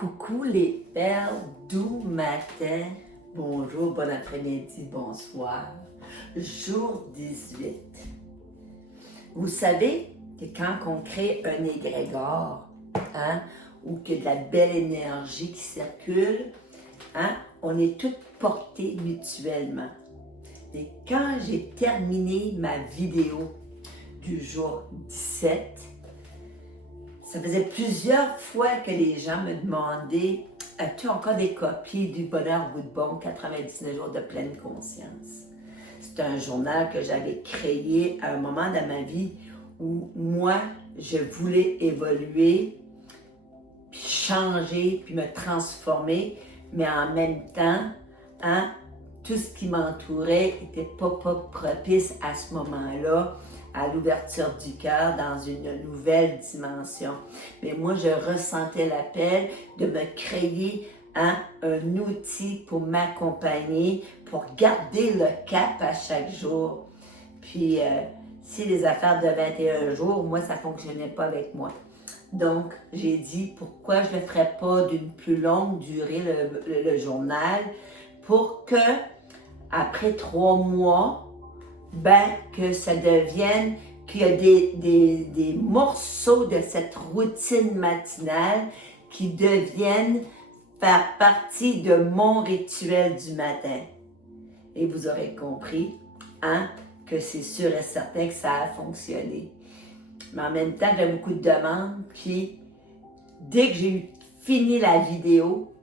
Coucou les perles, doux matin, bonjour, bon après-midi, bonsoir. Jour 18. Vous savez que quand on crée un égrégore, ou qu'il y a de la belle énergie qui circule, on est toutes portées mutuellement. Et quand j'ai terminé ma vidéo du jour 17, ça faisait plusieurs fois que les gens me demandaient « As-tu encore des copies du Bonheur Goût de Bon 99 jours de pleine conscience? » C'est un journal que j'avais créé à un moment de ma vie où moi, je voulais évoluer, puis changer, puis me transformer, mais en même temps, tout ce qui m'entourait n'était pas propice à ce moment-là à l'ouverture du cœur dans une nouvelle dimension. Mais moi, je ressentais l'appel de me créer un outil pour m'accompagner, pour garder le cap à chaque jour. Puis, si les affaires de 21 jours, moi, ça ne fonctionnait pas avec moi. Donc, j'ai dit, pourquoi je ne le ferais pas d'une plus longue durée, le journal, pour que, après 3 mois, que ça devienne, qu'il y a des morceaux de cette routine matinale qui deviennent faire partie de mon rituel du matin. Et vous aurez compris, que c'est sûr et certain que ça a fonctionné. Mais en même temps, j'ai beaucoup de demandes, puis dès que j'ai fini la vidéo,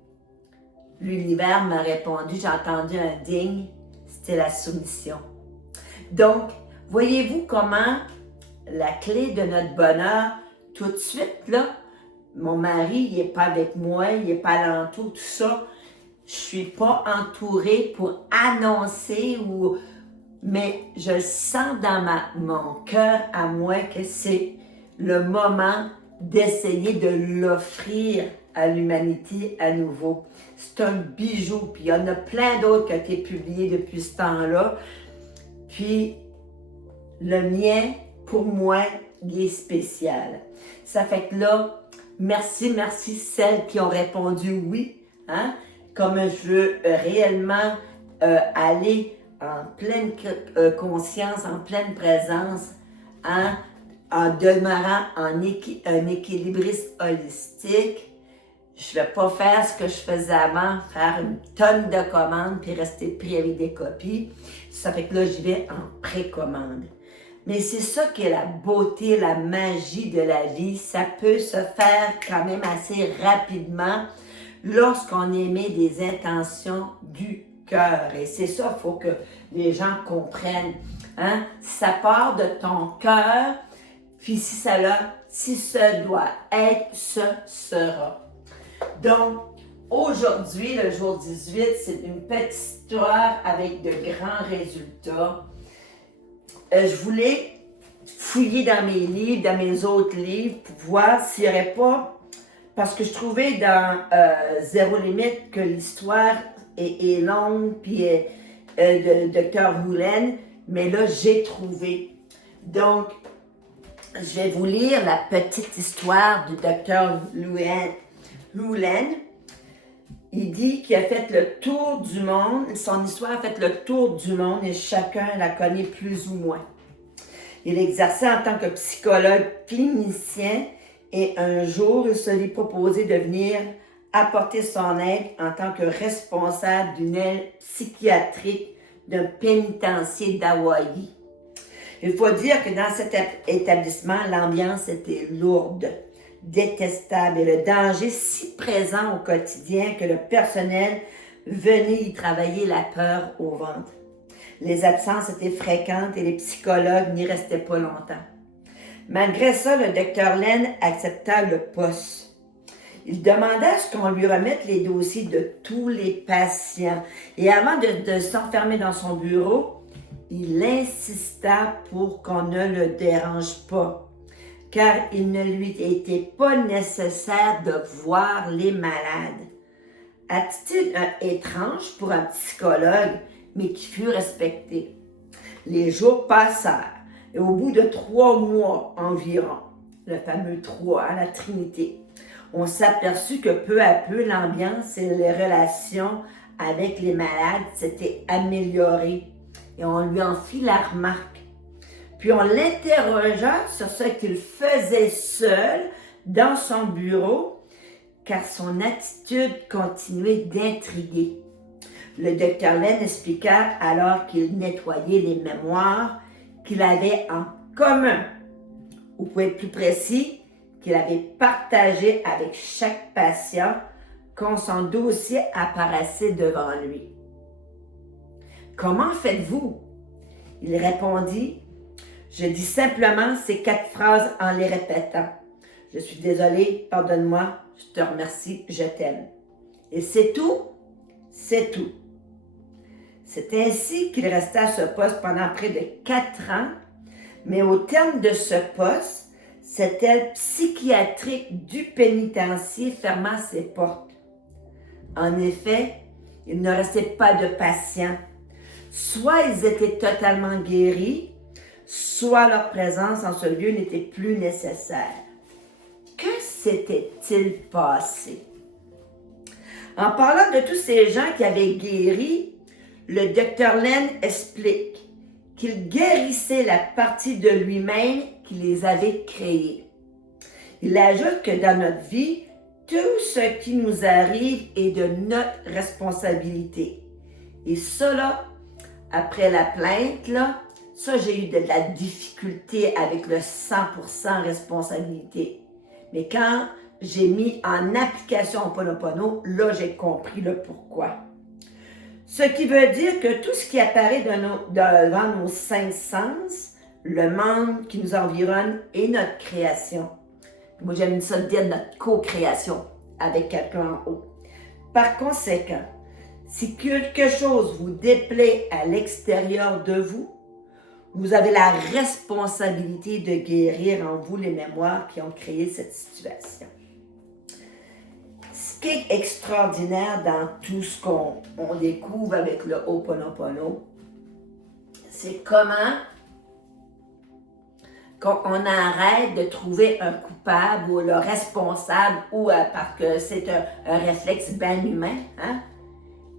l'univers m'a répondu, j'ai entendu un ding, c'était la soumission. Donc, voyez-vous comment la clé de notre bonheur, tout de suite, là, mon mari, il n'est pas avec moi, il n'est pas alentour, tout ça. Je ne suis pas entourée pour annoncer, mais je sens dans mon cœur à moi que c'est le moment d'essayer de l'offrir à l'humanité à nouveau. C'est un bijou, puis il y en a plein d'autres qui ont été publiés depuis ce temps-là. Puis, le mien, pour moi, il est spécial. Ça fait que là, merci celles qui ont répondu oui, comme je veux réellement aller en pleine conscience, en pleine présence, en demeurant un équilibriste holistique. Je ne vais pas faire ce que je faisais avant, faire une tonne de commandes puis rester pris avec des copies. Ça fait que là, j'y vais en précommande. Mais c'est ça qui est la beauté, la magie de la vie. Ça peut se faire quand même assez rapidement lorsqu'on émet des intentions du cœur. Et c'est ça, il faut que les gens comprennent. Ça part de ton cœur, puis si ce doit être, ce sera. Donc, aujourd'hui, le jour 18, c'est une petite histoire avec de grands résultats. Je voulais fouiller dans mes livres, dans mes autres livres, pour voir s'il n'y aurait pas... Parce que je trouvais dans Zéro Limite que l'histoire est longue, puis de Dr. Houlen, mais là, j'ai trouvé. Donc, je vais vous lire la petite histoire du Dr. Houlen. Il dit qu'il a fait le tour du monde, son histoire a fait le tour du monde et chacun la connaît plus ou moins. Il exerçait en tant que psychologue clinicien et un jour, il se lui proposait de venir apporter son aide en tant que responsable d'une aile psychiatrique d'un pénitencier d'Hawaï. Il faut dire que dans cet établissement, l'ambiance était lourde, détestable et le danger si présent au quotidien que le personnel venait y travailler la peur au ventre. Les absences étaient fréquentes et les psychologues n'y restaient pas longtemps. Malgré ça, le docteur Len accepta le poste. Il demanda à ce qu'on lui remette les dossiers de tous les patients. Et avant de s'enfermer dans son bureau, il insista pour qu'on ne le dérange pas, car il ne lui était pas nécessaire de voir les malades. Attitude étrange pour un psychologue, mais qui fut respectée. Les jours passèrent, et au bout de 3 mois environ, le fameux 3, la Trinité, on s'est aperçu que peu à peu, l'ambiance et les relations avec les malades s'étaient améliorées. Et on lui en fit la remarque. Puis on l'interrogea sur ce qu'il faisait seul dans son bureau, car son attitude continuait d'intriguer. Le docteur Len expliqua alors qu'il nettoyait les mémoires qu'il avait en commun, ou pour être plus précis, qu'il avait partagé avec chaque patient quand son dossier apparaissait devant lui. « Comment faites-vous? » Il répondit. « Je dis simplement ces 4 phrases en les répétant. Je suis désolé, pardonne-moi, je te remercie, je t'aime. » Et c'est tout, c'est tout. C'est ainsi qu'il resta à ce poste pendant près de 4 ans, mais au terme de ce poste, cette aile psychiatrique du pénitencier ferma ses portes. En effet, il ne restait pas de patients. Soit ils étaient totalement guéris, soit leur présence en ce lieu n'était plus nécessaire. Que s'était-il passé? En parlant de tous ces gens qui avaient guéri, le docteur Len explique qu'il guérissait la partie de lui-même qui les avait créés. Il ajoute que dans notre vie, tout ce qui nous arrive est de notre responsabilité. Et ça, là, après la plainte, là, ça, j'ai eu de la difficulté avec le 100% responsabilité. Mais quand j'ai mis en application Ho'oponopono, là, j'ai compris le pourquoi. Ce qui veut dire que tout ce qui apparaît devant nos 5 sens, le monde qui nous environne est notre création. Moi, j'aime ça dire notre co-création avec quelqu'un en haut. Par conséquent, si quelque chose vous déplaît à l'extérieur de vous, vous avez la responsabilité de guérir en vous les mémoires qui ont créé cette situation. Ce qui est extraordinaire dans tout ce qu'on découvre avec le Ho'oponopono, c'est comment on arrête de trouver un coupable ou le responsable ou parce que c'est un réflexe bien humain. Hein?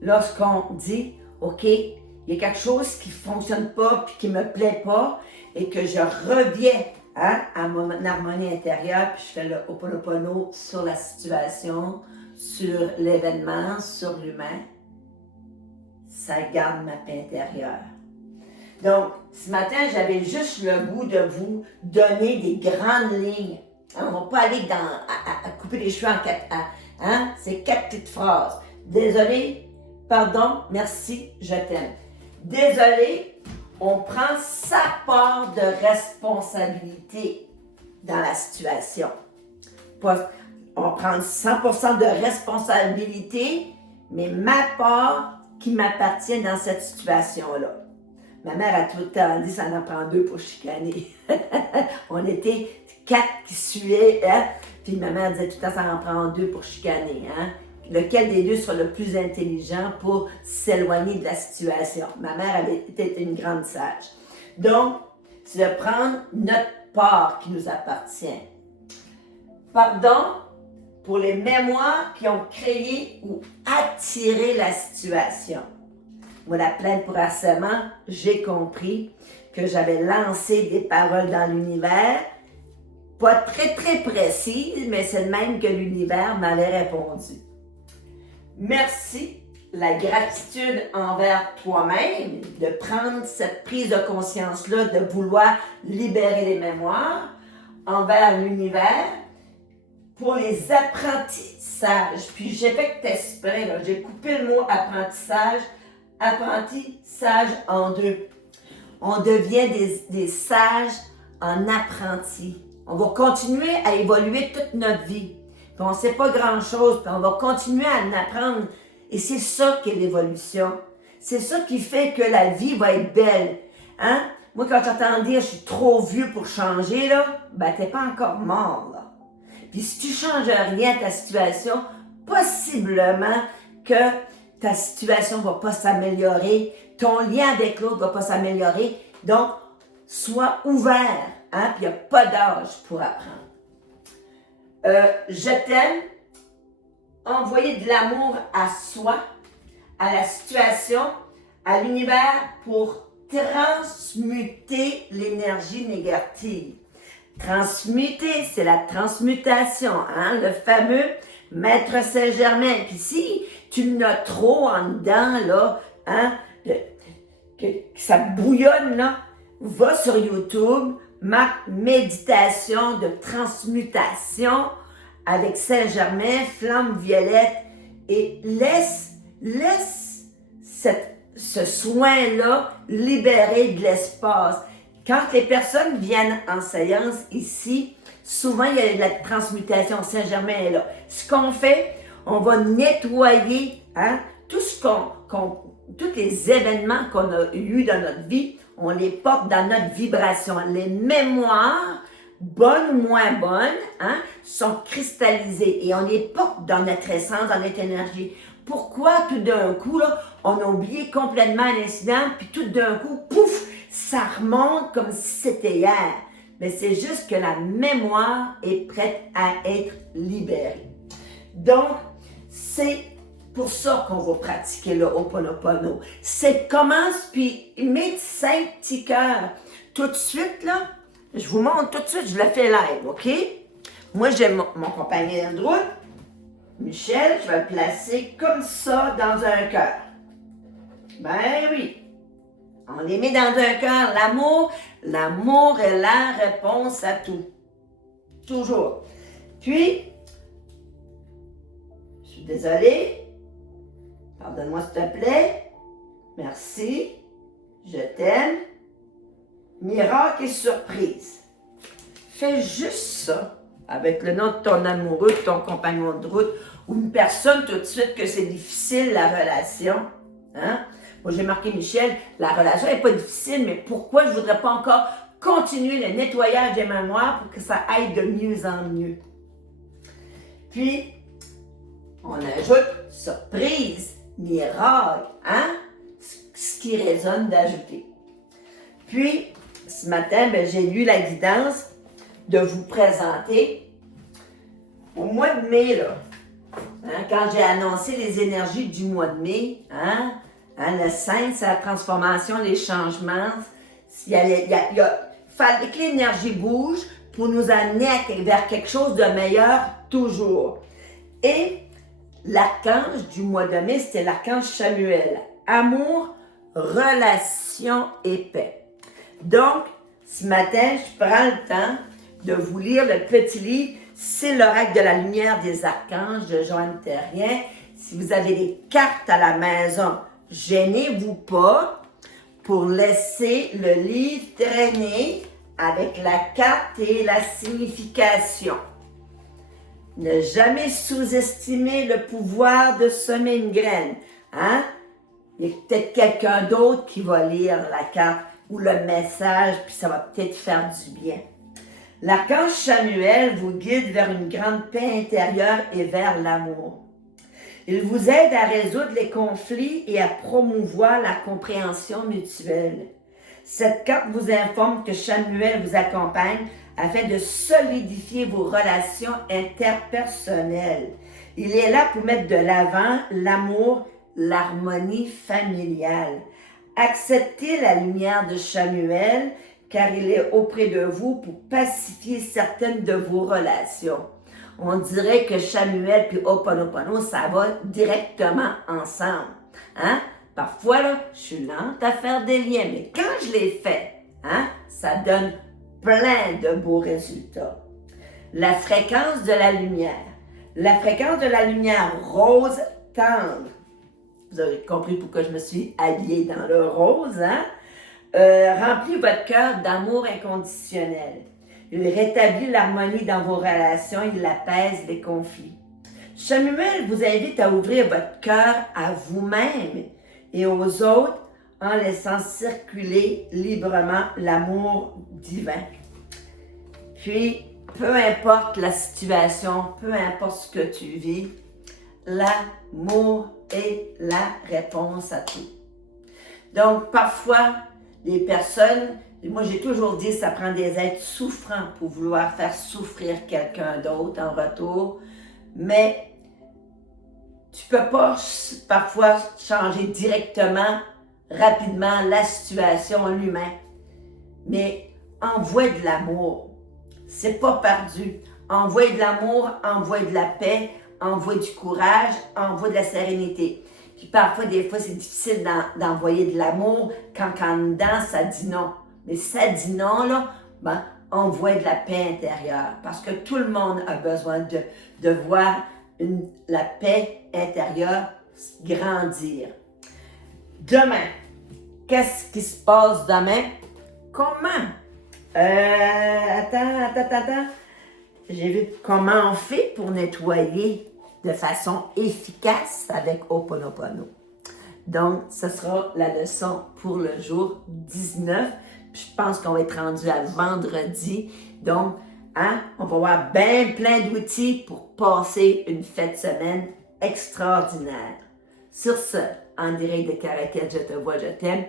Lorsqu'on dit, OK, il y a quelque chose qui ne fonctionne pas puis qui ne me plaît pas et que je reviens à mon harmonie intérieure puis je fais le Ho'oponopono sur la situation, sur l'événement, sur l'humain, ça garde ma paix intérieure. Donc, ce matin, j'avais juste le goût de vous donner des grandes lignes. On ne va pas aller à couper les cheveux en 4 hein? C'est 4 petites phrases. Désolé, pardon, merci, je t'aime. Désolé, on prend sa part de responsabilité dans la situation. On prend 100% de responsabilité, mais ma part qui m'appartient dans cette situation-là. Ma mère a tout le temps dit, ça en prend 2 pour chicaner. On était 4 qui suaient, hein? Puis ma mère disait tout le temps, ça en prend 2 pour chicaner. Hein? Lequel des deux sera le plus intelligent pour s'éloigner de la situation. Ma mère avait été une grande sage. Donc, c'est de prendre notre part qui nous appartient. Pardon pour les mémoires qui ont créé ou attiré la situation. Moi, la plainte pour harcèlement, j'ai compris que j'avais lancé des paroles dans l'univers, pas très précises, mais c'est de même que l'univers m'avait répondu. Merci, la gratitude envers toi-même, de prendre cette prise de conscience-là, de vouloir libérer les mémoires, envers l'univers, pour les apprentissages. Puis j'ai fait exprès, là, j'ai coupé le mot apprentissage en 2. On devient des sages en apprentis. On va continuer à évoluer toute notre vie. Puis on ne sait pas grand-chose, puis on va continuer à en apprendre. Et c'est ça qui est l'évolution. C'est ça qui fait que la vie va être belle. Hein? Moi, quand j'entends dire « je suis trop vieux pour changer », là, ben t'es pas encore mort, là. Puis si tu ne changes rien à ta situation, possiblement que ta situation ne va pas s'améliorer, ton lien avec l'autre ne va pas s'améliorer. Donc, sois ouvert, hein? Puis il n'y a pas d'âge pour apprendre. Je t'aime, envoyer de l'amour à soi, à la situation, à l'univers pour transmuter l'énergie négative. Transmuter, c'est la transmutation, hein? Le fameux Maître Saint-Germain. Puis si tu en as trop en dedans, là, hein, que ça bouillonne, là, va sur YouTube, marque méditation de transmutation avec Saint-Germain, flamme violette, et laisse ce soin-là libérer de l'espace. Quand les personnes viennent en séance ici, souvent il y a de la transmutation, Saint-Germain est là. Ce qu'on fait, on va nettoyer, hein, tous les événements qu'on a eus dans notre vie, on les porte dans notre vibration. Les mémoires, bonnes ou moins bonnes, hein, sont cristallisées et on les porte dans notre essence, dans notre énergie. Pourquoi tout d'un coup, là, on a oublié complètement l'incident, puis tout d'un coup, pouf, ça remonte comme si c'était hier. Mais c'est juste que la mémoire est prête à être libérée. Donc, c'est pour ça qu'on va pratiquer le Ho'oponopono. C'est commence, puis mets 5 petits cœurs. Tout de suite, là, je vous montre tout de suite, je le fais live, OK? Moi, j'ai mon compagnon de route, Michel, je vais le placer comme ça dans un cœur. Ben oui. On les met dans un cœur. L'amour est la réponse à tout. Toujours. Puis, je suis désolée. Pardonne-moi s'il te plaît. Merci. Je t'aime. Miracle et surprise. Fais juste ça avec le nom de ton amoureux, de ton compagnon de route, ou une personne tout de suite que c'est difficile la relation. Hein? Moi, j'ai marqué Michel, la relation n'est pas difficile, mais pourquoi je ne voudrais pas encore continuer le nettoyage des mémoires pour que ça aille de mieux en mieux? Puis, on ajoute surprise, miracle, hein? Ce qui résonne d'ajouter. Puis, ce matin, j'ai lu la guidance de vous présenter au mois de mai, là. Hein, quand j'ai annoncé les énergies du mois de mai, le 5, c'est la transformation, les changements. Il fallait que l'énergie bouge pour nous amener vers quelque chose de meilleur toujours. Et l'archange du mois de mai, c'était l'archange Chamuel. Amour, relation et paix. Donc, ce matin, je prends le temps de vous lire le petit livre « C'est l'oracle de la lumière des archanges » de Joanne Terrien. Si vous avez des cartes à la maison, gênez-vous pas pour laisser le livre traîner avec la carte et la signification. Ne jamais sous-estimer le pouvoir de semer une graine. Hein? Il y a peut-être quelqu'un d'autre qui va lire la carte ou le message, puis ça va peut-être faire du bien. L'archange Chamuel vous guide vers une grande paix intérieure et vers l'amour. Il vous aide à résoudre les conflits et à promouvoir la compréhension mutuelle. Cette carte vous informe que Chamuel vous accompagne afin de solidifier vos relations interpersonnelles. Il est là pour mettre de l'avant l'amour, l'harmonie familiale. Acceptez la lumière de Chamuel car il est auprès de vous pour pacifier certaines de vos relations. On dirait que Chamuel puis Ho'oponopono, ça va directement ensemble. Hein? Parfois, là, je suis lente à faire des liens, mais quand je les fais, ça donne plein de beaux résultats. La fréquence de la lumière. La fréquence de la lumière rose tendre. Vous avez compris pourquoi je me suis habillée dans le rose, hein? Remplit votre cœur d'amour inconditionnel. Il rétablit l'harmonie dans vos relations, il apaise les conflits. Chamuel vous invite à ouvrir votre cœur à vous-même et aux autres en laissant circuler librement l'amour divin. Puis, peu importe la situation, peu importe ce que tu vis, l'amour est la réponse à tout. Donc, parfois, les personnes Et moi, j'ai toujours dit que ça prend des êtres souffrants pour vouloir faire souffrir quelqu'un d'autre en retour. Mais tu ne peux pas parfois changer directement, rapidement la situation, l'humain. Mais envoie de l'amour. C'est pas perdu. Envoie de l'amour, envoie de la paix, envoie du courage, envoie de la sérénité. Puis parfois, des fois, c'est difficile d'envoyer de l'amour quand en dedans, ça dit non. Mais si ça dit non, là, ben, envoie de la paix intérieure. Parce que tout le monde a besoin de voir la paix intérieure grandir. Demain, qu'est-ce qui se passe demain? Comment? Attends. J'ai vu comment on fait pour nettoyer de façon efficace avec Ho'oponopono. Donc, ce sera la leçon pour le jour 19. Puis je pense qu'on va être rendu à vendredi. Donc, on va avoir bien plein d'outils pour passer une fête de semaine extraordinaire. Sur ce, en direct de Caracal, je te vois, je t'aime.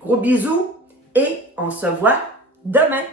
Gros bisous et on se voit demain.